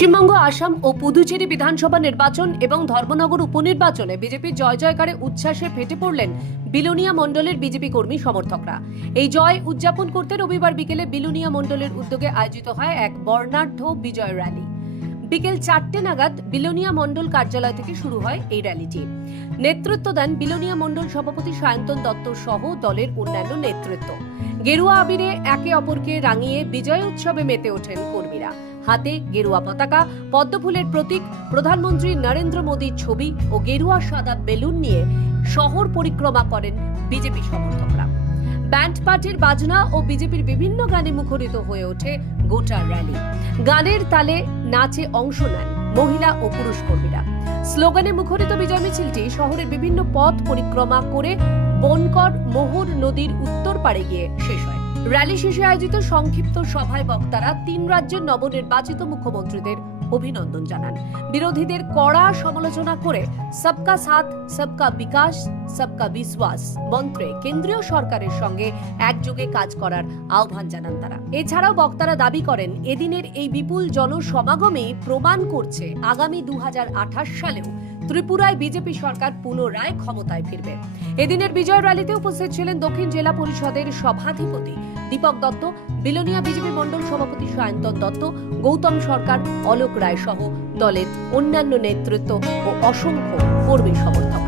পশ্চিমবঙ্গ, আসাম ও পুদুচেরি বিধানসভা নির্বাচন এবং ধর্মনগর উপনির্বাচনে বিজেপির জয় জয়কারে উচ্ছ্বাসে ফেটে পড়লেন বিলোনিয়া মণ্ডলের বিজেপি কর্মী সমর্থকরা। এই জয় উদযাপন করতে রবিবার বিকেলে বিলোনিয়া মণ্ডলের উদ্যোগে আয়োজিত হয় এক বর্ণাঢ্য বিজয় র্যালি। বিকেল 4টে নাগাদ বিলোনিয়া মণ্ডল কার্যালয় থেকে শুরু হয় এই র্যালিটি। নেতৃত্ব দেন বিলোনিয়া মণ্ডল সভাপতি সায়ন্তন দত্ত সহ দলের অন্যান্য নেতৃত্ব। গেরুয়া আবিরে একে অপরকে রাঙিয়ে বিজয় উৎসবে মেতে ওঠেন কর্মীরা। হাতে গেরুয়া পতাকা, পদ্মফুলের প্রতীক, প্রধানমন্ত্রী নরেন্দ্র মোদীর ছবি ও গেরুয়া সাদা বেলুন নিয়ে শহর পরিক্রমা করেন বিজেপি সমর্থকরা। ব্যান্ড পার্টির বাজনা ও বিজেপির বিভিন্ন গানে মুখরিত হয়ে ওঠে গোটা র্যালি। গানের তালে নাচে অংশ নেন মহিলা ও পুরুষ কর্মীরা। স্লোগানে মুখরিত বিজয় মিছিলটি শহরের বিভিন্ন পথ পরিক্রমা করে বনকর মোহর নদীর উত্তর পাড়ে গিয়ে শেষ হয়। র্যালি শেষে আয়োজিত সংক্ষিপ্ত সভায় বক্তারা 3 রাজ্যের নবনির্বাচিত মুখ্যমন্ত্রীদের অভিনন্দন জানান। বিরোধীদের কড়া সমালোচনা করে সবকা সাথ সবকা বিকাশ সবকা বিশ্বাস মন্ত্রে কেন্দ্রীয় সরকারের সঙ্গে একযোগে কাজ করার আহ্বান জানান তারা। এছাড়াও বক্তারা দাবি করেন, এদিনের এই বিপুল জনসমাগমে প্রমাণ করছে আগামী 2028 সালেও ত্রিপুরায় বিজেপি সরকার পুনরায় ক্ষমতায় ফিরবে। এদিনের বিজয় র্যালিতে উপস্থিত ছিলেন দক্ষিণ জেলা পরিষদের সভাধিপতি দীপক দত্ত, বিলোনিয়া বিজেপি মণ্ডল সভাপতি সায়ন্তন দত্ত, গৌতম সরকার, অলোক রায় সহ দলের অন্যান্য নেতৃত্ব ও অসংখ্য কর্মী সমর্থক।